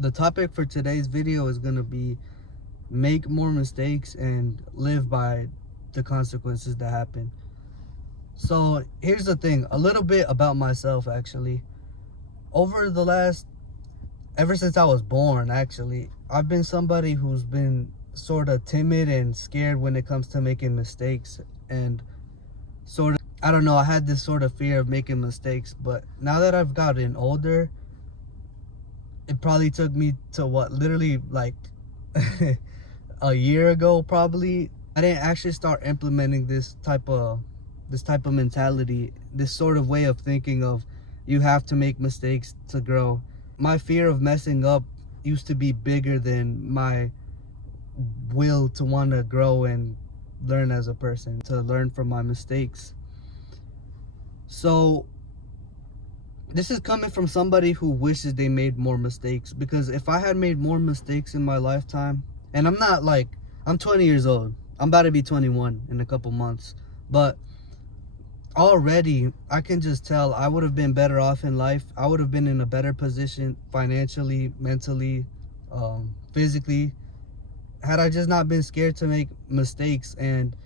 the topic for today's video is going to be make more mistakes and live by the consequences that happen. So here's the thing, a little bit about myself actually. Over the last, ever since I was born actually, I've been somebody who's been sort of timid and scared when it comes to making mistakes, and sort of, I don't know, I had this sort of fear of making mistakes. But now that I've gotten older, it probably took me to what, literally like a year ago probably, I didn't actually start implementing this type of mentality, this sort of way of thinking of you have to make mistakes to grow. My fear of messing up used to be bigger than my will to want to grow and learn as a person, to learn from my mistakes. So this is coming from somebody who wishes they made more mistakes, because if I had made more mistakes in my lifetime, and I'm not like, I'm 20 years old, I'm about to be 21 in a couple months, but already I can just tell I would have been better off in life. I would have been in a better position financially, mentally, physically, had I just not been scared to make mistakes. And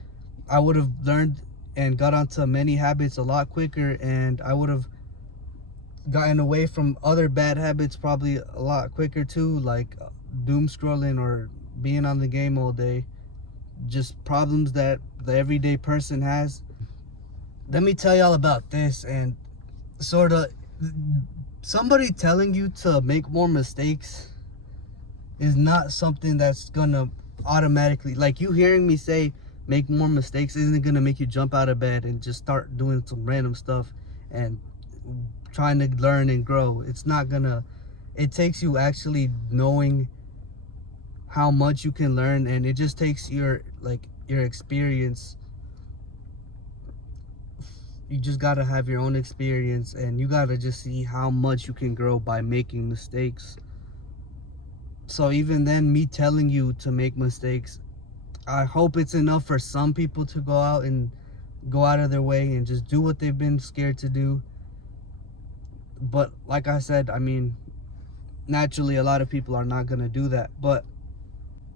I would have learned and got onto many habits a lot quicker, and I would have gotten away from other bad habits probably a lot quicker too, like doom scrolling or being on the game all day, just problems that the everyday person has. Let me tell y'all about this. And sort of, somebody telling you to make more mistakes is not something that's gonna automatically, like, you hearing me say make more mistakes isn't gonna make you jump out of bed and just start doing some random stuff and trying to learn and grow. It's not gonna, it takes you actually knowing how much you can learn, and it just takes your experience. You just gotta have your own experience, and you gotta just see how much you can grow by making mistakes. So even then, me telling you to make mistakes, I hope it's enough for some people to go out of their way and just do what they've been scared to do. But like I said, I mean, naturally a lot of people are not gonna do that. But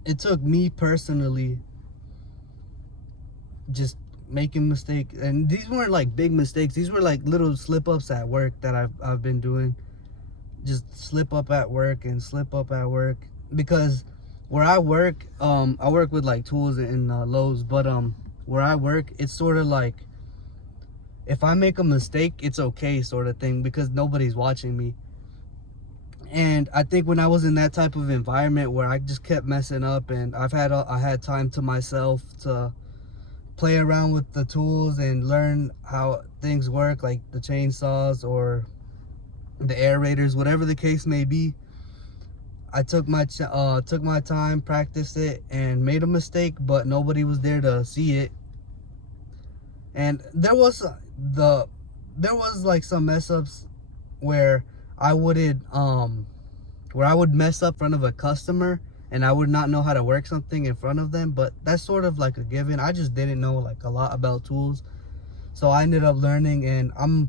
it took me personally just making mistakes, and these weren't like big mistakes, these were like little slip-ups at work that I've been doing. Just slip up at work and slip up at work, because where I work with like tools in Lowe's, but where I work, it's sort of like, if I make a mistake, it's okay sort of thing, because nobody's watching me. And I think when I was in that type of environment where I just kept messing up, and I had time to myself to play around with the tools and learn how things work, like the chainsaws or the aerators, whatever the case may be. I took my time, practiced it, and made a mistake, but nobody was there to see it. And there was like some mess ups where I would mess up in front of a customer, and I would not know how to work something in front of them, but that's sort of like a given. I just didn't know like a lot about tools, so I ended up learning, and I'm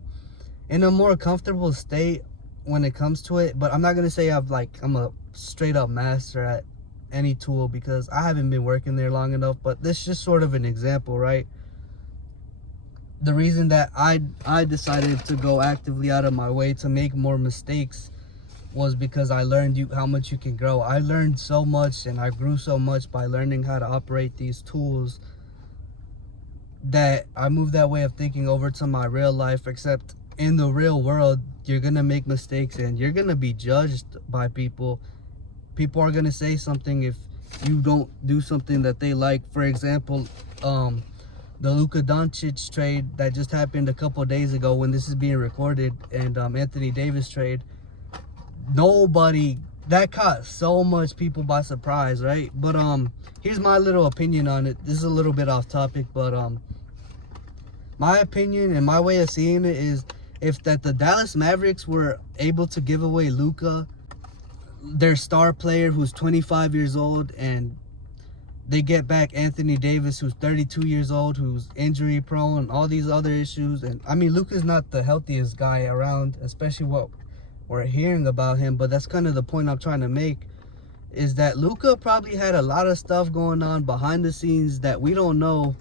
in a more comfortable state when it comes to it. But I'm not gonna say I'm a straight up master at any tool, because I haven't been working there long enough. But this is just sort of an example, right? The reason that I decided to go actively out of my way to make more mistakes was because I learned how much you can grow. I learned so much, and I grew so much by learning how to operate these tools, that I moved that way of thinking over to my real life. Except in the real world, you're gonna make mistakes, and you're gonna be judged by people. People are gonna say something if you don't do something that they like. For example, the Luka Doncic trade that just happened a couple of days ago when this is being recorded, and Anthony Davis trade, that caught so much people by surprise, right? But here's my little opinion on it. This is a little bit off topic, but my opinion and my way of seeing it is, if the Dallas Mavericks were able to give away Luka, their star player who's 25 years old, and they get back Anthony Davis, who's 32 years old, who's injury prone, all these other issues. And I mean, Luka's not the healthiest guy around, especially or hearing about him, but that's kind of the point I'm trying to make, is that Luka probably had a lot of stuff going on behind the scenes that we don't know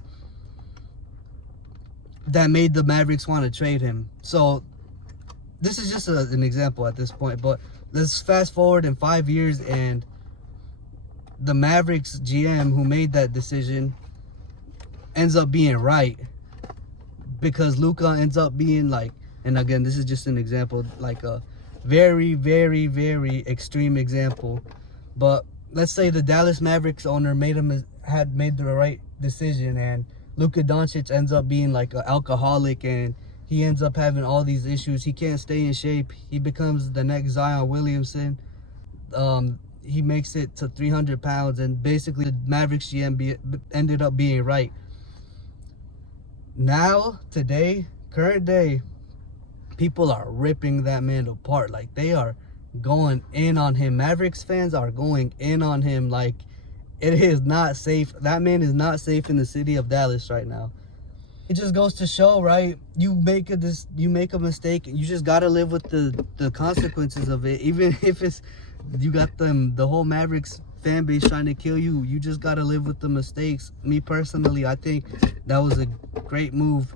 that made the Mavericks want to trade him. So this is just an example at this point, but let's fast forward in 5 years, and the Mavericks GM who made that decision ends up being right, because Luka ends up being like, and again, this is just an example, like a very, very, very extreme example, but let's say the Dallas Mavericks owner had made the right decision, and Luka Doncic ends up being like an alcoholic, and he ends up having all these issues. He can't stay in shape. He becomes the next Zion Williamson. He makes it to 300 pounds, and basically the Mavericks GM ended up being right. Now, today, current day, people are ripping that man apart. Like, they are going in on him. Mavericks fans are going in on him like it is not safe. That man is not safe in the city of Dallas right now. It just goes to show, right? You make a mistake, you just gotta live with the consequences of it. Even if it's you got the whole Mavericks fan base trying to kill you, you just gotta live with the mistakes. Me personally, I think that was a great move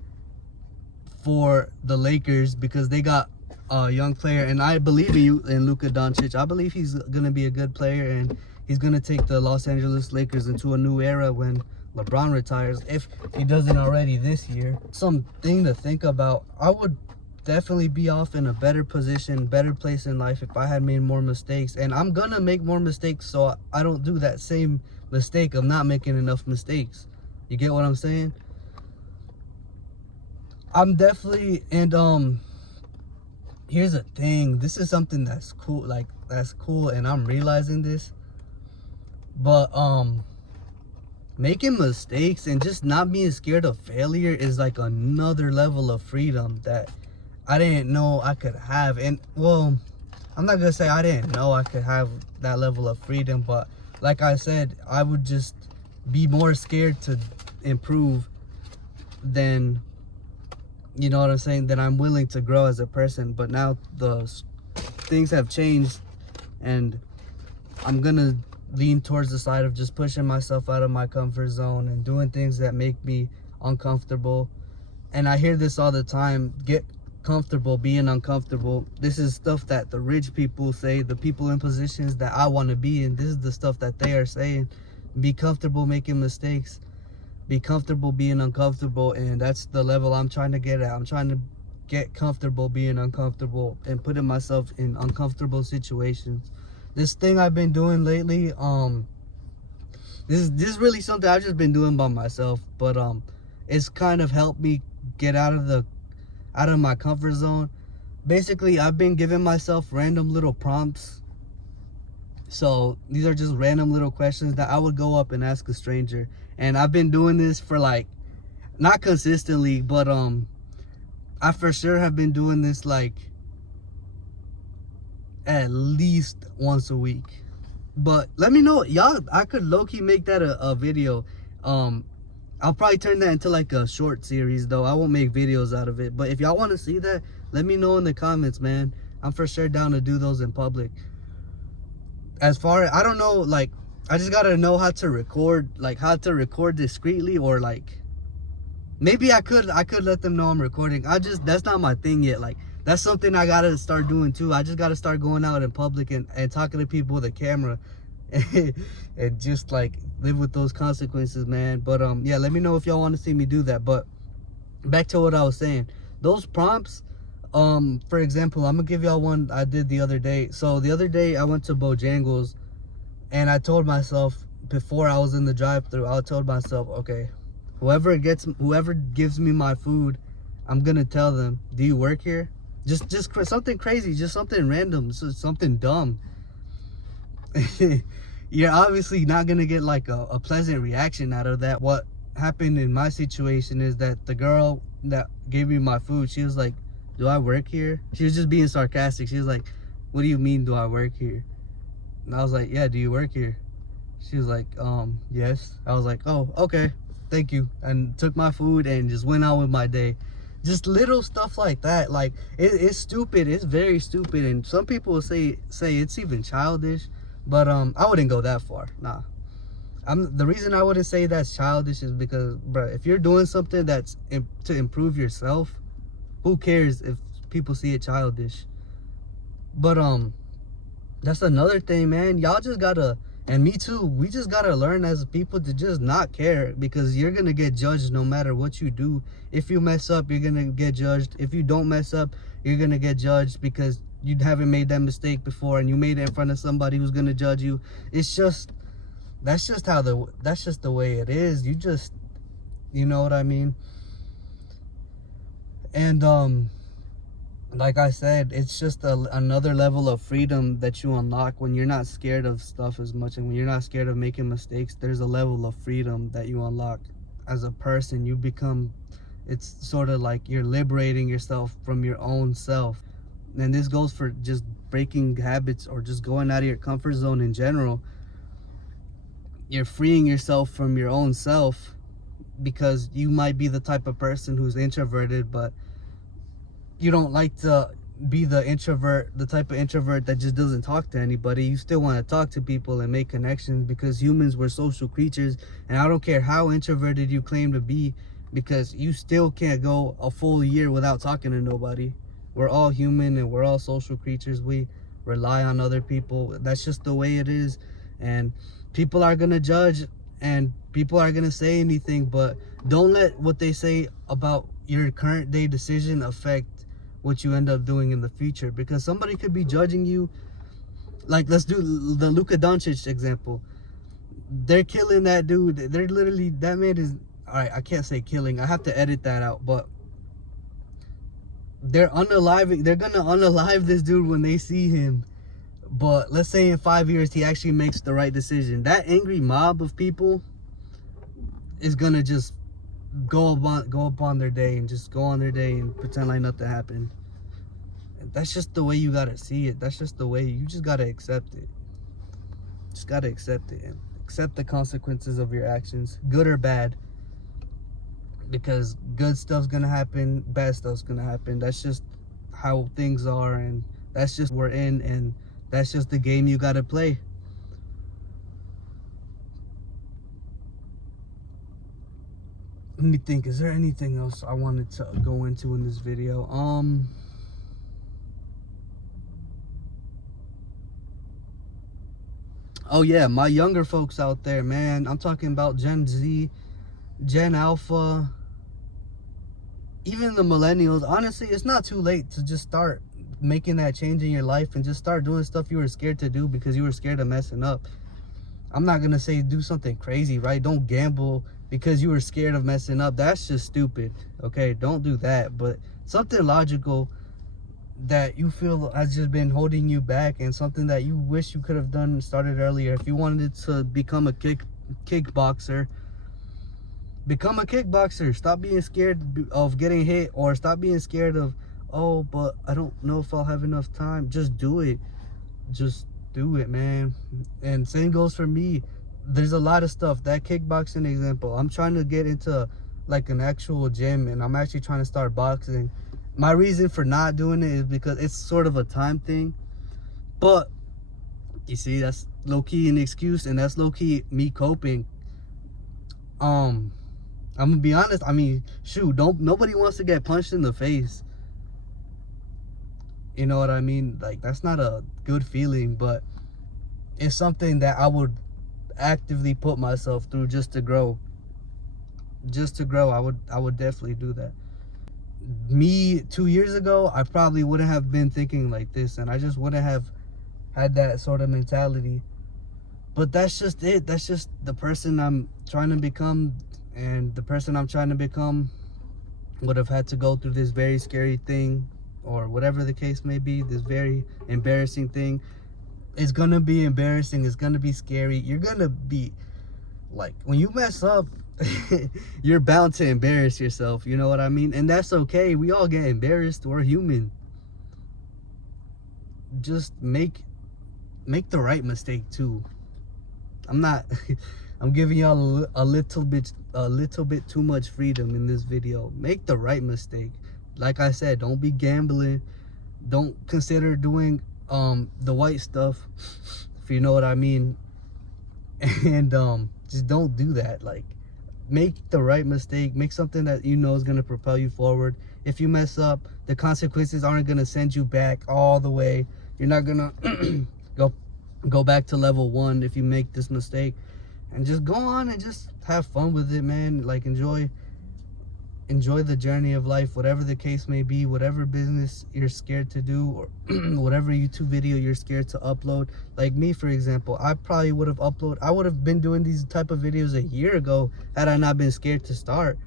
for the Lakers, because they got a young player, and I believe in Luka Doncic. I believe he's gonna be a good player, and he's gonna take the Los Angeles Lakers into a new era when LeBron retires, if he doesn't already this year. Something to think about. I would definitely be off in a better position, better place in life if I had made more mistakes. And I'm gonna make more mistakes, so I don't do that same mistake of not making enough mistakes. You get what I'm saying? I'm definitely, and here's the thing. This is something that's cool, that's cool, and I'm realizing this. But making mistakes and just not being scared of failure is like another level of freedom that I didn't know I could have. And well, I'm not gonna say I didn't know I could have that level of freedom, but like I said, I would just be more scared to improve than, you know what I'm saying, that I'm willing to grow as a person. But now the things have changed, and I'm gonna lean towards the side of just pushing myself out of my comfort zone and doing things that make me uncomfortable. And I hear this all the time: get comfortable being uncomfortable. This is stuff that the rich people say, the people in positions that I want to be in. This is the stuff that they are saying. Be comfortable making mistakes, be comfortable being uncomfortable. And that's the level I'm trying to get at. I'm trying to get comfortable being uncomfortable and putting myself in uncomfortable situations. This thing I've been doing lately, this is really something I've just been doing by myself, but it's kind of helped me get out of my comfort zone. Basically, I've been giving myself random little prompts. So these are just random little questions that I would go up and ask a stranger. And I've been doing this for, like, not consistently, but I for sure have been doing this like at least once a week. But let me know, y'all. I could low-key make that a video. I'll probably turn that into like a short series, though. I won't make videos out of it. But if y'all want to see that, let me know in the comments, man. I'm for sure down to do those in public. As far as, I don't know, like, I just gotta know how to record, like how to record discreetly, or like maybe I could let them know I'm recording. That's not my thing yet. Like, that's something I gotta start doing too. I just gotta start going out in public and talking to people with a camera and just like live with those consequences, man. But yeah, let me know if y'all want to see me do that. But back to what I was saying, those prompts, for example, I'm gonna give y'all one I did the other day. So the other day I went to Bojangles, and I told myself, before I was in the drive-thru, I told myself, okay, whoever gives me my food, I'm gonna tell them, do you work here? Just something crazy, just something random, something dumb. You're obviously not gonna get like a pleasant reaction out of that. What happened in my situation is that the girl that gave me my food, she was like, do I work here? She was just being sarcastic. She was like, what do you mean, do I work here? And I was like, yeah, do you work here? She was like, yes. I was like, oh, okay, thank you. And took my food and just went on with my day. Just little stuff like that. Like it's stupid. It's very stupid, and some people will say it's even childish, but I wouldn't go that far. Nah. The reason I wouldn't say that's childish is because, bro, if you're doing something that's to improve yourself, who cares if people see it childish? But that's another thing, man. Y'all just gotta, and me too, we just gotta learn as people to just not care, because you're gonna get judged no matter what you do. If you mess up, you're gonna get judged. If you don't mess up, you're gonna get judged because you haven't made that mistake before and you made it in front of somebody who's gonna judge you. It's just, that's just the way it is. You know what I mean? And like I said, it's just another level of freedom that you unlock when you're not scared of stuff as much, and when you're not scared of making mistakes. There's a level of freedom that you unlock as a person. You become, it's sort of like you're liberating yourself from your own self. And this goes for just breaking habits or just going out of your comfort zone in general. You're freeing yourself from your own self, because you might be the type of person who's introverted, but you don't like to be the type of introvert that just doesn't talk to anybody. You still want to talk to people and make connections, because humans, were social creatures. And I don't care how introverted you claim to be, because you still can't go a full year without talking to nobody. We're all human and we're all social creatures. We rely on other people. That's just the way it is. And people are gonna judge, and people are gonna say anything, but don't let what they say about your current day decision affect what you end up doing in the future, because somebody could be judging you. Like, let's do the Luka Doncic example. They're killing that dude. They're literally, that man is, all right, I can't say killing, I have to edit that out, but they're gonna unalive this dude when they see him. But let's say in 5 years he actually makes the right decision. That angry mob of people is gonna just go upon their day and just go on their day and pretend like nothing happened. That's just the way you gotta see it. That's just the way, you just gotta accept it. Just gotta accept it and accept the consequences of your actions, good or bad. Because good stuff's gonna happen, bad stuff's gonna happen. That's just how things are, and that's just we're in, and that's just the game you gotta play. Let me think, is there anything else I wanted to go into in this video? Oh yeah, my younger folks out there, man. I'm talking about Gen Z, Gen Alpha, even the millennials. Honestly, it's not too late to just start making that change in your life and just start doing stuff you were scared to do because you were scared of messing up. I'm not gonna say do something crazy, right? Don't gamble because you were scared of messing up. That's just stupid. Okay, don't do that. But something logical that you feel has just been holding you back, and something that you wish you could have done and started earlier. If you wanted to become a kickboxer, become a kickboxer. Stop being scared of getting hit, or stop being scared of, oh, but I don't know if I'll have enough time. Just do it. Just do it, man. And same goes for me. There's a lot of stuff. That kickboxing example, I'm trying to get into like an actual gym, and I'm actually trying to start boxing. My reason for not doing it is because it's sort of a time thing. But you see, that's low-key an excuse, and that's low-key me coping. I'm gonna be honest. I mean, shoot, nobody wants to get punched in the face. You know what I mean? Like, that's not a good feeling, but it's something that I would actively put myself through just to grow. Just to grow, I would definitely do that. Me 2 years ago, I probably wouldn't have been thinking like this, and I just wouldn't have had that sort of mentality. But that's just it. That's just the person I'm trying to become, and the person I'm trying to become would have had to go through this very scary thing, or whatever the case may be, this very embarrassing thing. It's gonna be embarrassing. It's gonna be scary. You're gonna be, like, when you mess up, you're bound to embarrass yourself. You know what I mean? And that's okay. We all get embarrassed. We're human. Just make the right mistake too. I'm giving y'all a little bit too much freedom in this video. Make the right mistake. like I said, don't be gambling. Don't consider doing the white stuff, if you know what I mean. And just don't do that. Like, make the right mistake, make something that you know is going to propel you forward. If you mess up, the consequences aren't going to send you back all the way. You're not going to go back to level 1 if you make this mistake. And just go on and just have fun with it, man. Like, enjoy the journey of life, whatever the case may be, whatever business you're scared to do, or whatever YouTube video you're scared to upload. Like me, for example, I probably would have been doing these type of videos a year ago had I not been scared to start.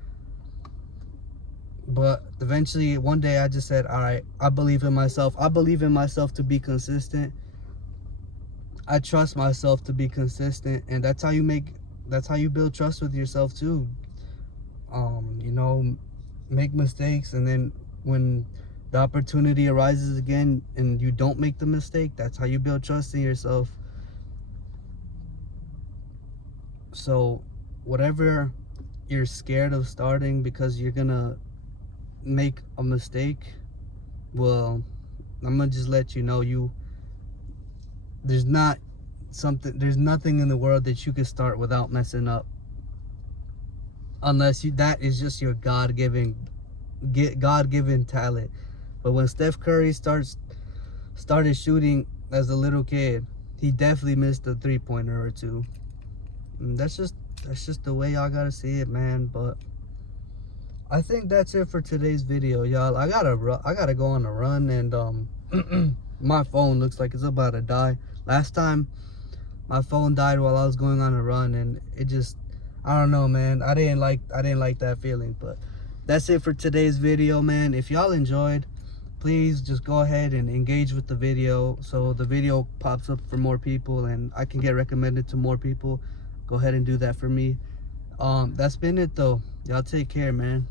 But eventually one day I just said, all right, I believe in myself. I believe in myself to be consistent. I trust myself to be consistent, and that's how you build trust with yourself too. You know, make mistakes, and then when the opportunity arises again and you don't make the mistake, that's how you build trust in yourself. So whatever you're scared of starting because you're gonna make a mistake, well, I'm gonna just let you know, there's nothing in the world that you can start without messing up. Unless that is just your God-given talent. But when Steph Curry started shooting as a little kid, he definitely missed a 3-pointer or two. And that's just the way y'all gotta see it, man. But I think that's it for today's video, y'all. I gotta go on a run, and my phone looks like it's about to die. Last time my phone died while I was going on a run, and it just, I don't know, man. I didn't like that feeling. But that's it for today's video, man. If y'all enjoyed, please just go ahead and engage with the video so the video pops up for more people and I can get recommended to more people. Go ahead and do that for me. That's been it though. Y'all take care, man.